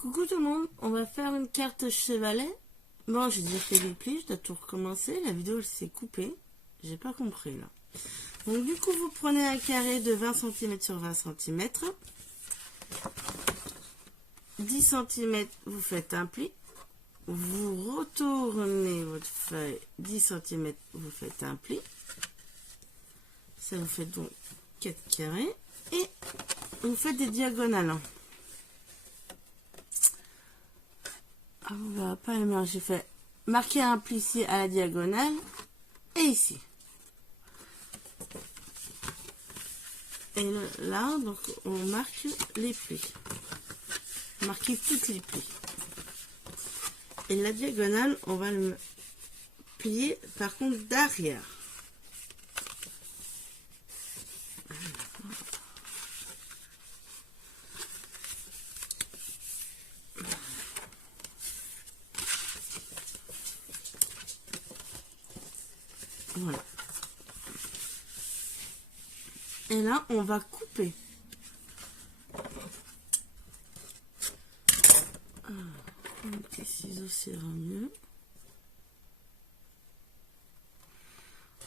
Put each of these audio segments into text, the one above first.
Coucou tout le monde, on va faire une carte chevalet. Bon, j'ai déjà fait les plis, je dois tout recommencer. La vidéo elle s'est coupée, j'ai pas compris là. Donc du coup, vous prenez un carré de 20 cm sur 20 cm. 10 cm, vous faites un pli. Vous retournez votre feuille 10 cm, vous faites un pli. Ça vous fait donc 4 carrés. Et vous faites des diagonales. Ah, on va pas les marquer. J'ai fait marquer un pli ici à la diagonale et ici. Et là, donc, on marque les plis. Marquer toutes les plis. Et la diagonale, on va le plier par contre d'arrière. Voilà. Et là, on va couper. Un petit ciseau, c'est mieux.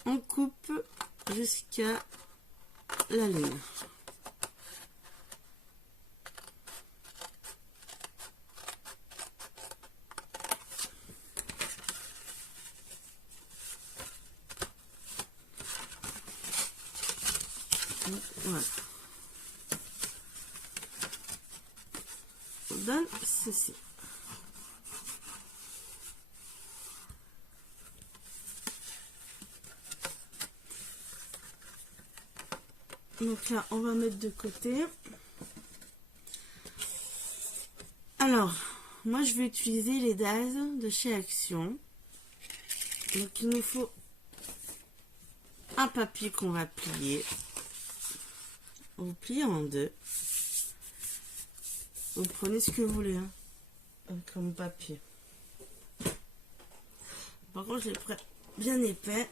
On coupe jusqu'à la ligne. Voilà. On donne ceci. Donc là, on va mettre de côté. Alors, moi, je vais utiliser les Daz de chez Action. Donc, il nous faut un papier qu'on va plier. Vous pliez en deux. Vous prenez ce que vous voulez, hein, comme papier. Par contre, je l'ai pris bien épais.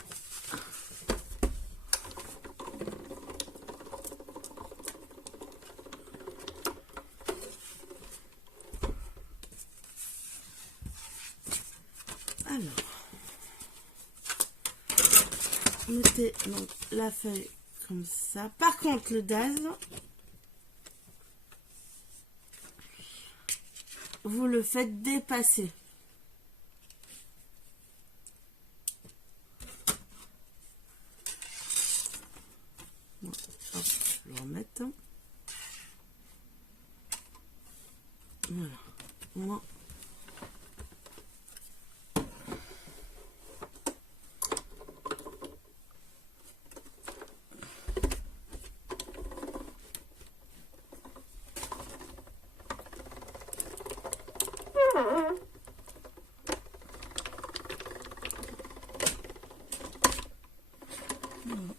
Alors, mettez donc la feuille comme ça. Par contre, le Daz, vous le faites dépasser. Bon, hop, je vais le remettre. Voilà. Moi.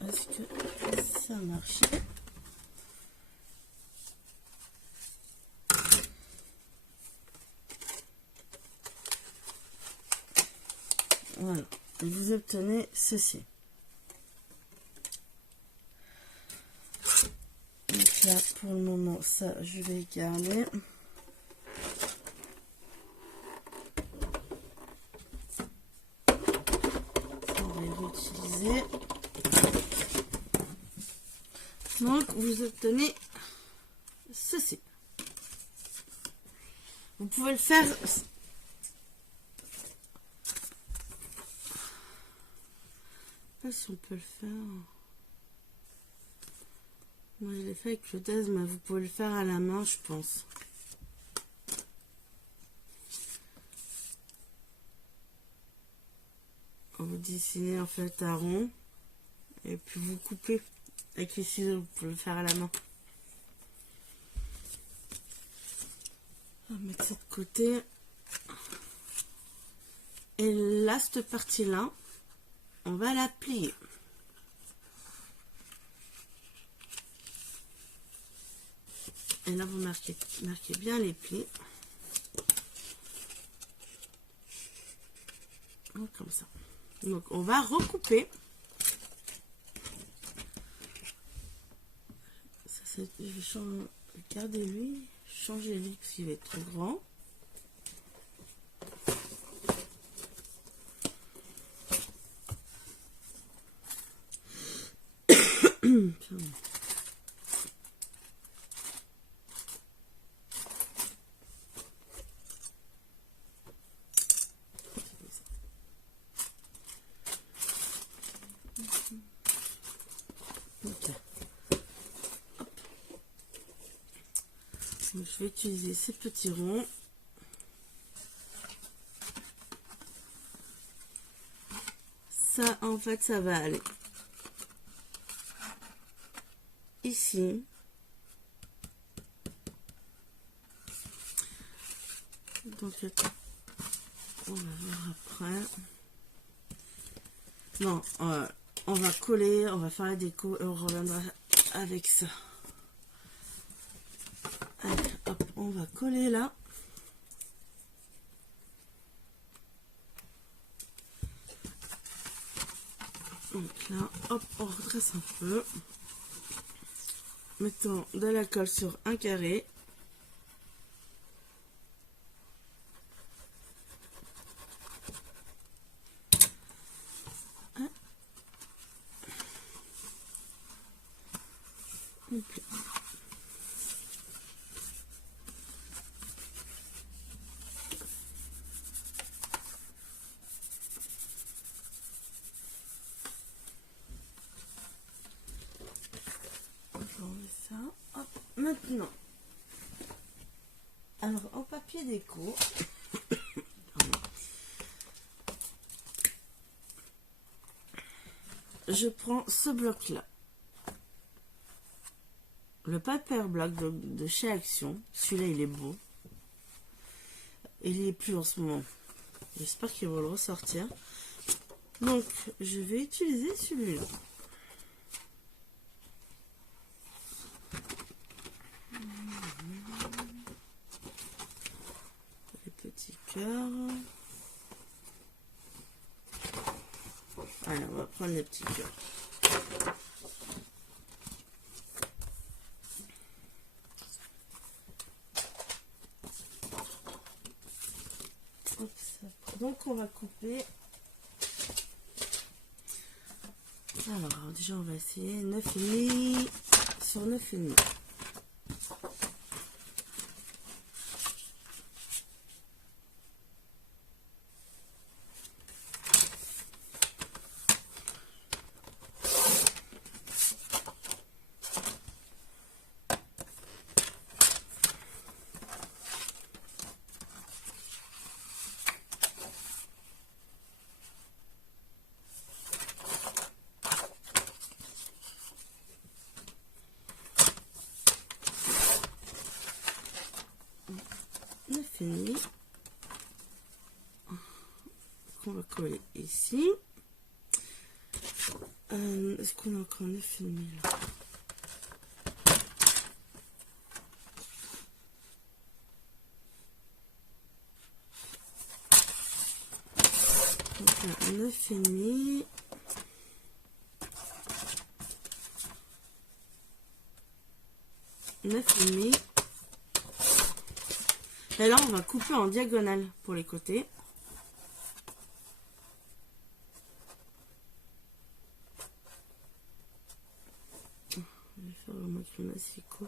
Est-ce que ça marche? Voilà, vous obtenez ceci. Donc là, pour le moment, ça, je vais garder. On va les réutiliser. Donc, vous obtenez ceci. Vous pouvez le faire. Je sais pas si on peut le faire. Moi, je l'ai fait avec le Daz, mais vous pouvez le faire à la main, je pense. Vous dessinez en fait un rond et puis vous coupez avec les ciseaux. Vous pouvez le faire à la main. On va mettre ça de côté. Et là, cette partie-là, on va la plier. Et là, vous marquez bien les plis. Comme ça. Donc, on va recouper. Ça, je vais changer. Regardez-lui. Changez-lui parce qu'il est trop grand. Donc, je vais utiliser ces petits ronds. Ça, en fait, ça va aller ici. Donc, on va voir après. Non, on va coller, on va faire la déco et on reviendra avec ça. Allez, hop, on va coller là. Donc là, hop, on redresse un peu. Mettons de la colle sur un carré. Okay. Ça. Hop. Maintenant, alors en papier déco, je prends ce bloc là, le paper block de chez Action. Celui-là il est beau, il est plus en ce moment, j'espère qu'ils vont le ressortir. Donc je vais utiliser celui-là. Les petits cœurs. Allez, on va prendre les petits cœurs. Hop, ça. Donc on va couper. Alors déjà on va essayer 9,5 sur 9,5. Fini. On va coller ici. Est-ce qu'on a encore 9,5 là? Donc 9,5. 9,5. Et là, on va couper en diagonale pour les côtés. Je vais faire vraiment le massicot.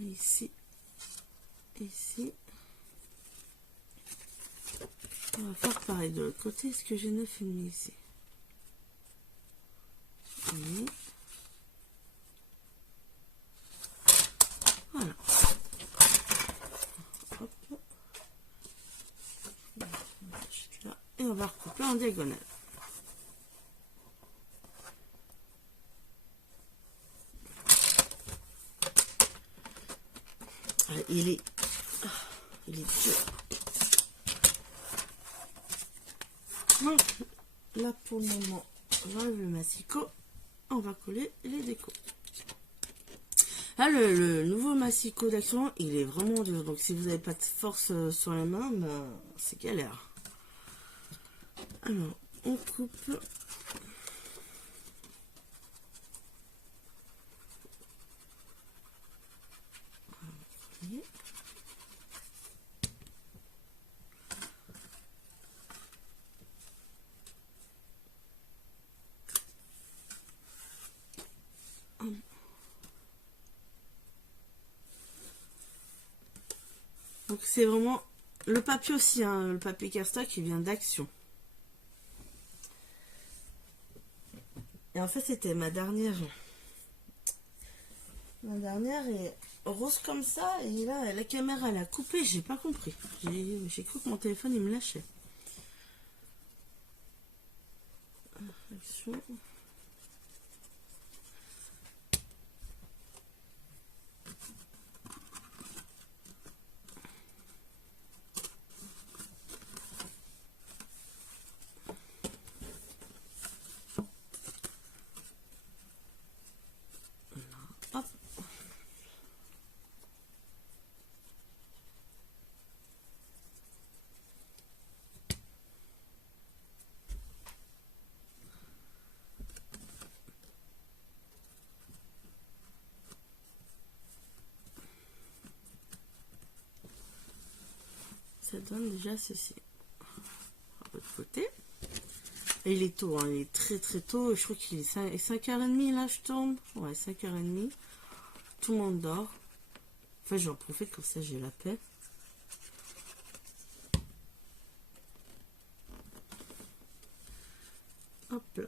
Ici. Ici. On va faire pareil de l'autre côté. Est-ce que j'ai 9,5 ici? Oui. Voilà. Hop. Là. Et on va recouper en diagonale. Il est dur. Donc là pour le moment, on enlève le massicot, on va coller les décos. Là le nouveau massicot d'Action, il est vraiment dur. Donc si vous n'avez pas de force sur les mains, ben, c'est galère. Alors on coupe. Donc c'est vraiment Le papier aussi, hein, le papier cardstock qui vient d'Action. Et en fait, c'était ma dernière. Ma dernière est rose comme ça. Et là, la caméra, elle a coupé. J'ai pas compris. J'ai cru que mon téléphone, il me lâchait. Action. Hop. Ça donne déjà ceci. À l'autre côté. Et il est tôt, hein, il est très très tôt. Je crois qu'il est 5h30 là, je tourne. Ouais, 5h30. Tout le monde dort. Enfin, j'en profite comme ça, j'ai la paix. Hop là.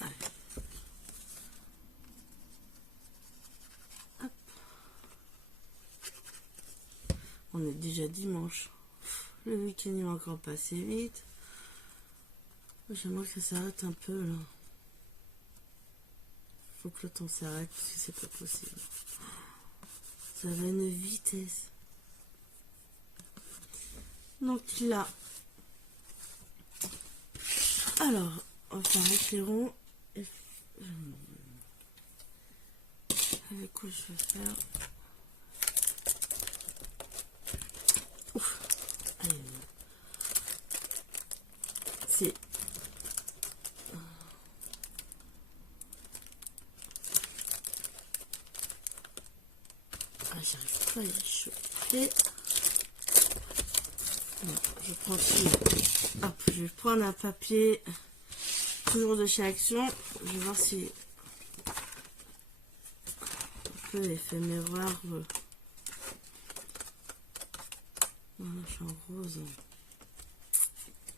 Allez. Hop. On est déjà dimanche. Le week-end il va encore passer vite. J'aimerais que ça s'arrête un peu là. Faut que le temps s'arrête parce que c'est pas possible. Ça va à une vitesse. Donc là. Alors, on va faire un clairon. Avec quoi je vais faire? Ouf. Allez. C'est... Ah, j'arrive pas à y choper. Bon, je prends ici. Hop, je vais prendre un papier. Toujours de chez Action. Je vais voir si... un peu éphémère. Voilà, je suis en rose.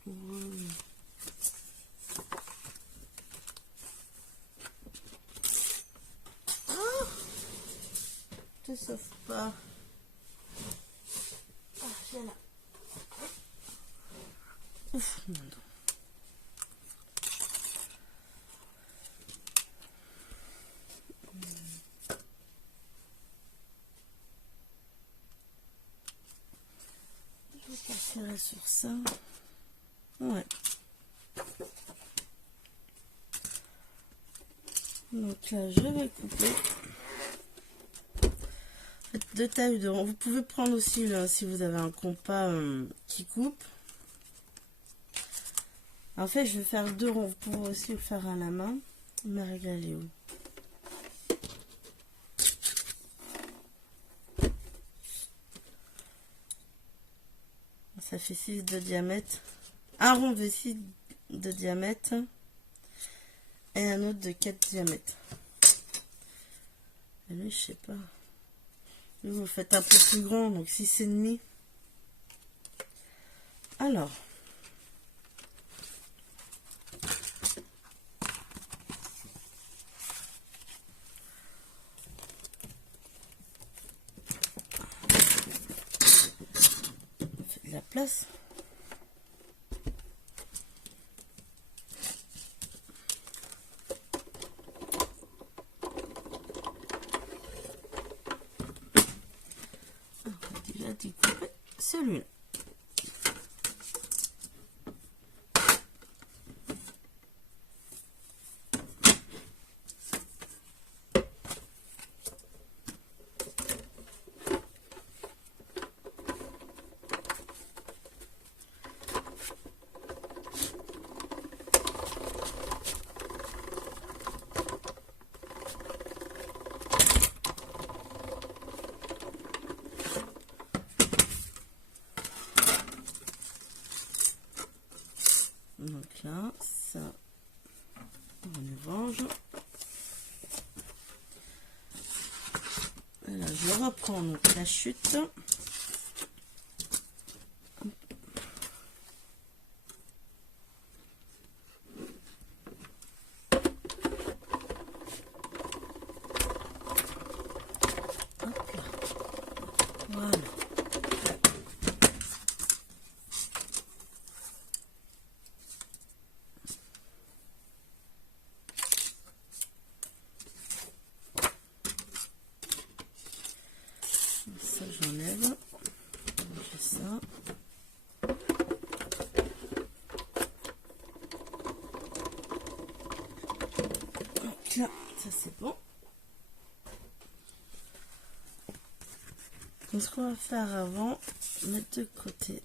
Rose. Ah, te sauve pas. Ah, viens là. Ouf, non, non. Je vais passer sur ça. Ouais. Donc là, je vais couper. De taille de rond. Vous pouvez prendre aussi, là, si vous avez un compas qui coupe. En fait, je vais faire 2 ronds. Vous pouvez aussi le faire à la main. Mais régalez où. Ça fait 6 de diamètre. Un rond de 6 de diamètre. Et un autre de 4 diamètres. Et lui, je sais pas. Lui, vous faites un peu plus grand, donc 6,5. Alors. On fait de la place. Déjà découper celui-là. Donc là, ça, on le range. reprends donc la chute. Hop là. Voilà. Ça j'enlève. J'ai ça. Donc là, ça c'est bon. Donc ce qu'on va faire avant, mettre de côté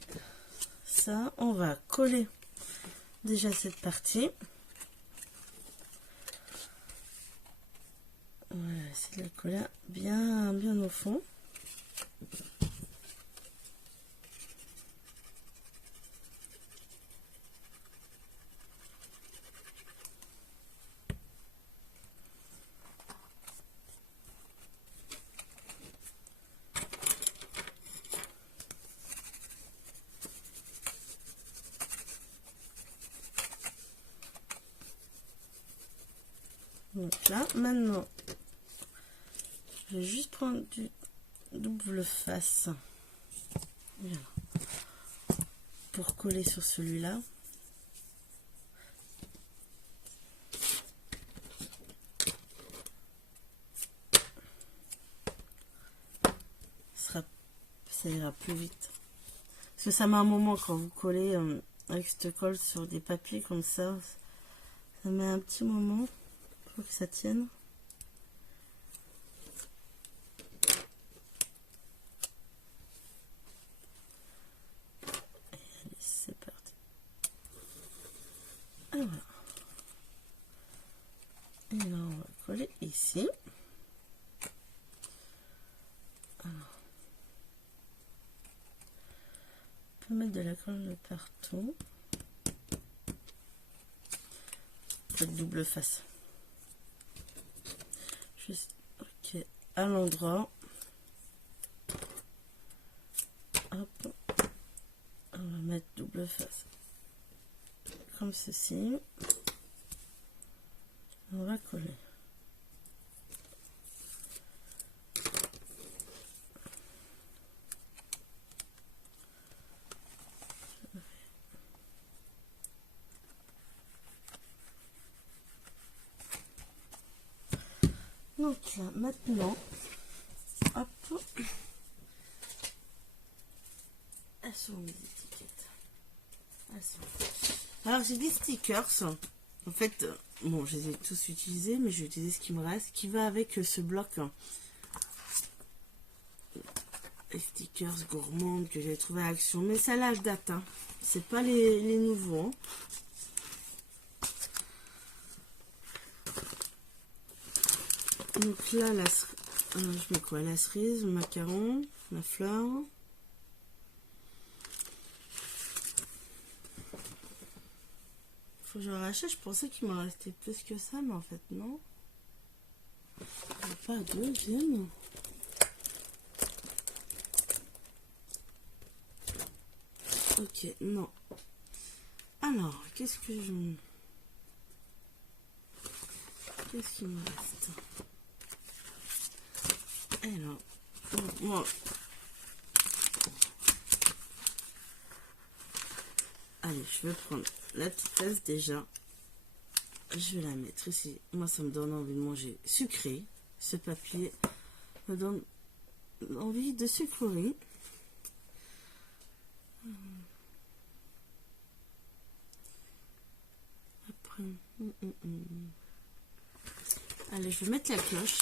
ça, on va coller déjà cette partie. On va essayer de la coller bien au fond. Donc là, maintenant, je vais juste prendre du double face. Voilà. Pour coller sur celui-là. Ça ira plus vite. Parce que ça met un moment quand vous collez avec cette colle sur des papiers comme ça. Ça met un petit moment pour que ça tienne. Et allez, c'est parti. Et voilà. Et là, on va coller ici. Alors, on peut mettre de la colle de partout. Cette double face. Juste, ok, à l'endroit. Hop. On va mettre double face. Comme ceci. On va coller. Donc là, maintenant, hop, elles sont mes étiquettes. Elles sont... Alors j'ai des stickers. En fait, bon, je les ai tous utilisés, mais je vais utiliser ce qui me reste, qui va avec ce bloc. Les stickers gourmandes que j'ai trouvé à Action, mais ça là je date. Hein. C'est pas les nouveaux. Hein. Donc là, je mets quoi? La cerise, le macaron, la fleur. Faut que je rachète. Je pensais qu'il m'en restait plus que ça, mais en fait, non. Il n'y a pas de deuxième. Ok, non. Alors, qu'est-ce qu'il me reste? Alors, moi, allez, je vais prendre la petite tasse déjà. Je vais la mettre ici. Moi, ça me donne envie de manger sucré. Ce papier me donne envie de sucrerie. Après, allez, je vais mettre la cloche.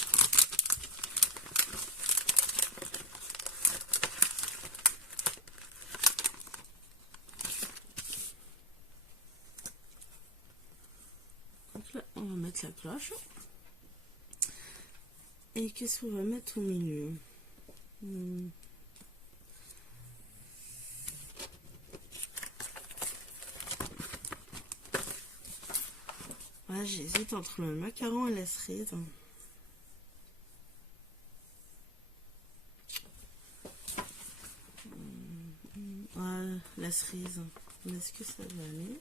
Donc là, on va mettre la cloche. Et qu'est-ce qu'on va mettre au milieu? Ouais, j'hésite entre le macaron et la cerise. la cerise. Est-ce que ça va aller?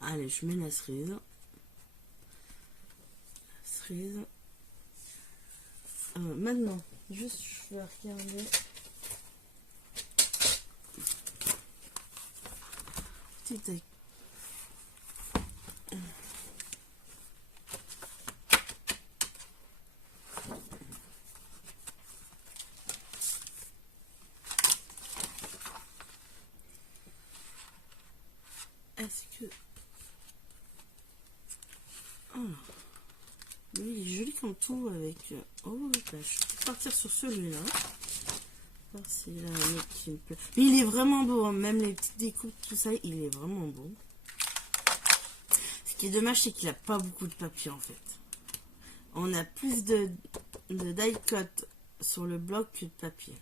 Allez, je mets la cerise. Maintenant, juste je vais regarder. Petit tac. Est-ce que... Oh. Oui, il est joli comme tout avec... Oh, bah, je vais partir sur celui-là. Voir s'il a un autre qui me plaît. Mais il est vraiment beau, hein. Même les petites découpes, tout ça, il est vraiment beau. Ce qui est dommage, c'est qu'il n'a pas beaucoup de papier en fait. On a plus de die-cut sur le bloc que de papier.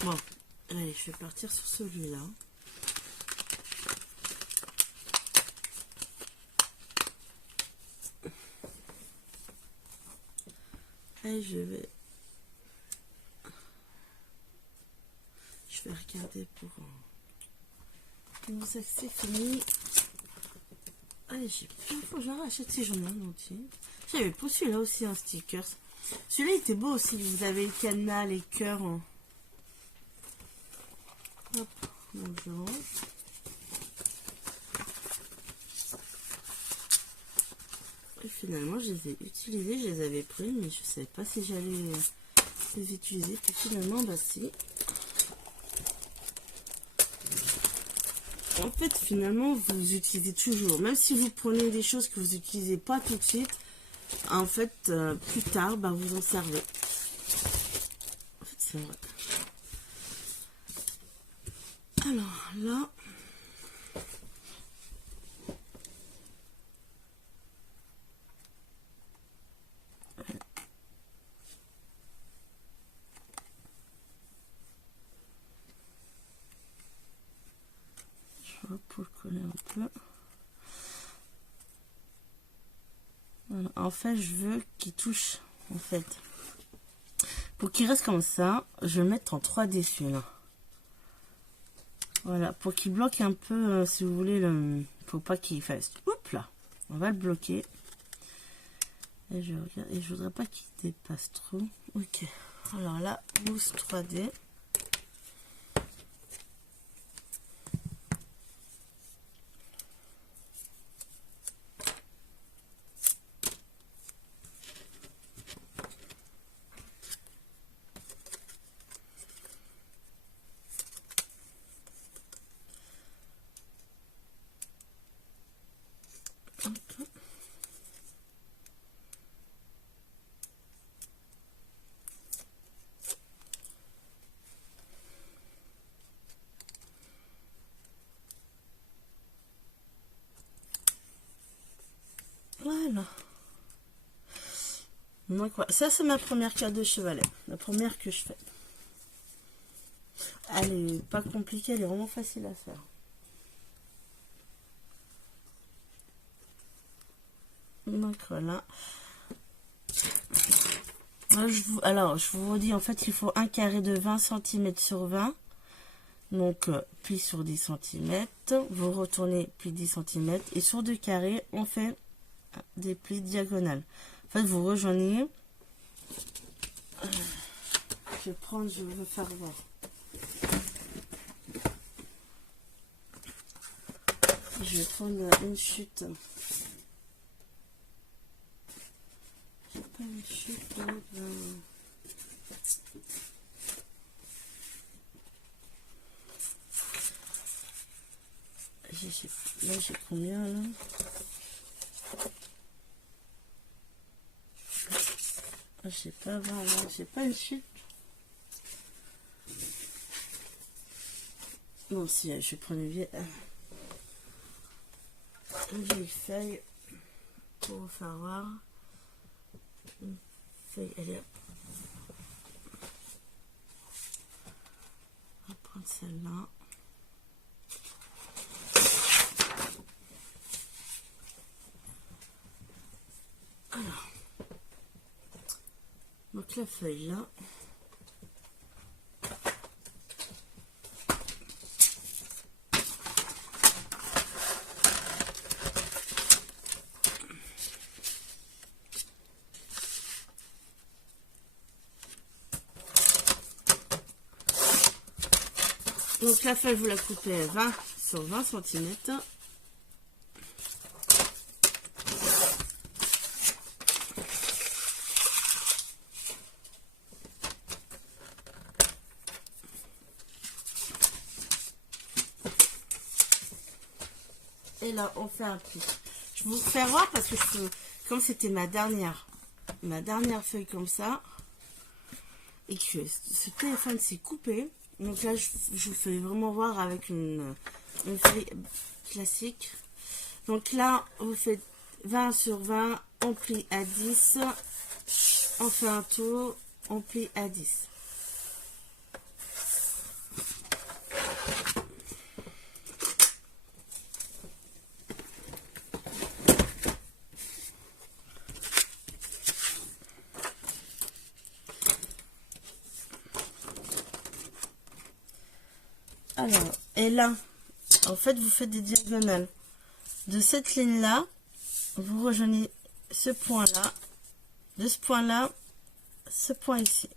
Bon, allez, je vais partir sur celui-là. Et je vais regarder pour comment ça c'est fini. Allez, il faut que j'en rachète si j'en ai un entier. J'avais pas celui-là aussi un sticker. Celui-là était beau aussi. Vous avez le cadenas, les cœurs. Hop, bonjour. Et finalement, je les ai utilisés, je les avais pris, mais je ne savais pas si j'allais les utiliser. Puis finalement, bah si. En fait, finalement, vous utilisez toujours. Même si vous prenez des choses que vous n'utilisez pas tout de suite, en fait, plus tard, bah, vous en servez. En fait, c'est vrai. Alors, là... pour le coller un peu. Voilà. En fait, je veux qu'il touche, en fait. Pour qu'il reste comme ça, je vais le mettre en 3D celui-là. Voilà, pour qu'il bloque un peu, si vous voulez, faut pas qu'il fasse. Oups là, on va le bloquer. Et je regarde, et je voudrais pas qu'il dépasse trop. Ok, alors là, mousse 3D. Voilà. Donc voilà, ça c'est ma première carte de chevalet. La première que je fais. Elle est pas compliquée, elle est vraiment facile à faire. Donc voilà. Alors, je vous redis, en fait, il faut un carré de 20 cm sur 20. Donc, pli sur 10 cm. Vous retournez pli 10 cm. Et sur 2 carrés, on fait des plis diagonales. En fait, vous rejoignez. Je vais prendre, je vais faire voir. Je vais prendre une chute. J'ai pas une chute. Là, j'ai combien là? Je sais pas, voilà, j'ai pas une chute. Non, si, je vais prendre une vieille feuille pour vous faire voir. Une feuille, elle est... On va prendre celle-là. Alors, donc la feuille là. Donc la feuille, vous la coupez à 20 sur 20 cm. Et là, on fait un pli. Je vais vous faire voir parce que comme c'était ma dernière feuille comme ça, et que ce téléphone s'est coupé. Donc là, je vous fais vraiment voir avec une feuille classique. Donc là, vous faites 20 sur 20, on plie à 10, on fait un tour, on plie à 10. Alors, et là, en fait, vous faites des diagonales. De cette ligne-là, vous rejoignez ce point-là, de ce point-là, ce point ici.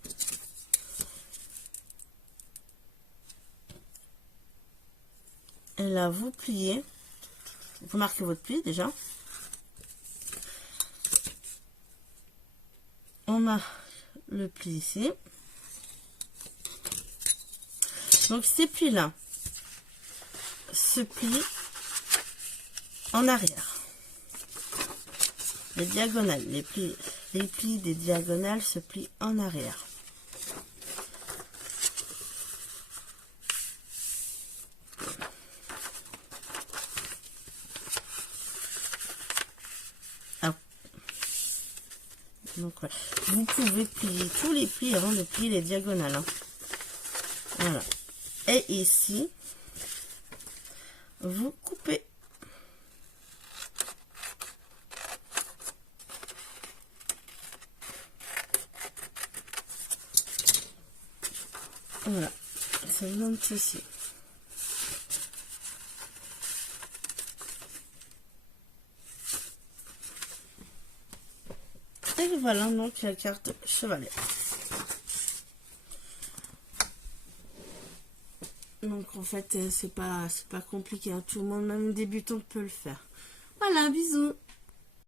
Et là, vous pliez. Vous marquez votre pli déjà. On marque le pli ici. Donc ces plis-là se plient en arrière. Les diagonales, les plis des diagonales se plient en arrière. Ah. Donc voilà. Vous pouvez plier tous les plis avant de plier les diagonales. Hein. Voilà. Et ici, vous coupez. Voilà, ça donne ceci. Et voilà donc la carte chevalier. Donc en fait c'est pas compliqué, hein. Tout le monde, même débutant, peut le faire. Voilà, bisous.